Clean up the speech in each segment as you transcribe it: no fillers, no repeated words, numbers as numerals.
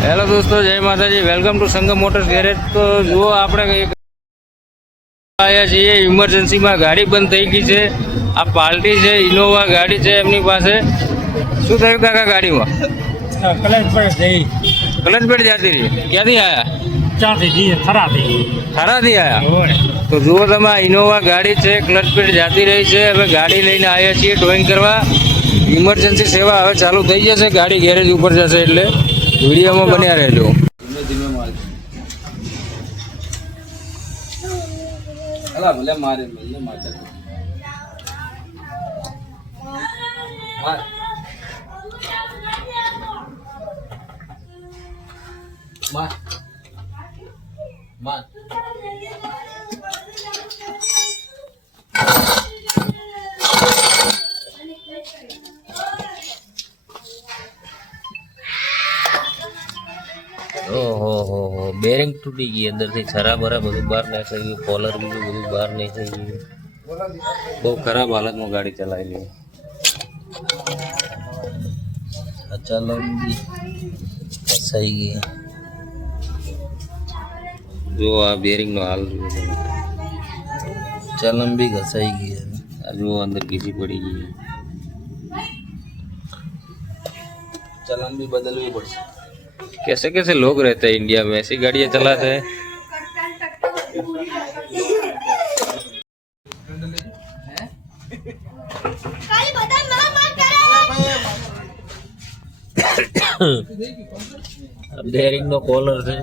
Hello दोस्तों, जय Mata ji. Welcome to Sangam motors garage. तो जो આપણે આયા છીએ ઇમરજન્સીમાં ગાડી બંધ થઈ ગઈ છે। આ પાર્ટી છે, ઇનોવા ગાડી છે એમની પાસે। શું થયું કાકા ગાડીમાં? ક્લચ પેડ જતી રહી। ક્યાંથી આયા? થરાથી આયા। તો જુઓ તમે, આ ઇનોવા ગાડી છે, ક્લચ પેડ જતી રહી છે। હવે ગાડી લઈને આવ્યા છીએ ટોઈંગ કરવા। ઇમરજન્સી સેવા હવે ચાલુ થઈ જશે, ગાડી ગેરેજ ઉપર જશે એટલે વિડીયોમાં બન્યા રહેજો। ધીમે ધીમે મારે અલા ભલે મારે ભલે મારે માર માર ओहो बेरिंग टूटी गई, अंदर से खराब भरा બધું બહાર નીકળી ગયું। કોલર બીજું બધું બહાર નીકળી ગયું। બહુ ખરાબ હાલતમાં ગાડી ચલાવેલી। અચાનક ફસાઈ ગઈ। જો આ બેરિંગ નો હાલ ચલમ भी घसाई गई है। जो अंदर घिसी पड़ी गई है, चलन भी बदलनी पड़ती। कैसे कैसे लोग रहते हैं इंडिया में, ऐसी गाड़ियां चलाते हैं। બેરિંગ નો કોલર છે।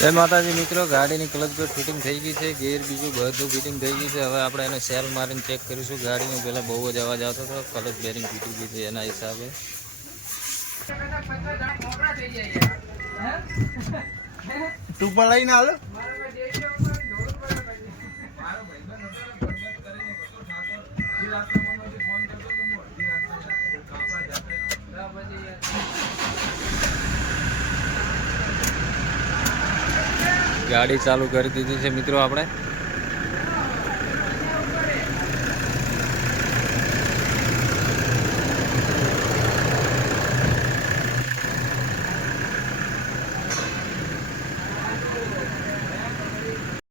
જય માતાજી મિત્રો, ગાડીની ક્લચ પેડ ફિટિંગ થઈ ગઈ છે, ગેર બીજું બધું ફિટિંગ થઈ ગયું છે। હવે આપણે એને સેલ મારીને ચેક કરીશું। ગાડીમાં પહેલાં બહુ જ અવાજ આવતો હતો, ક્લચ બેરિંગ ફિટિંગ ગઈ છે એના હિસાબે। તું પણ લઈને હાલ। ગાડી ચાલુ કરી દીધી છે મિત્રો આપણે।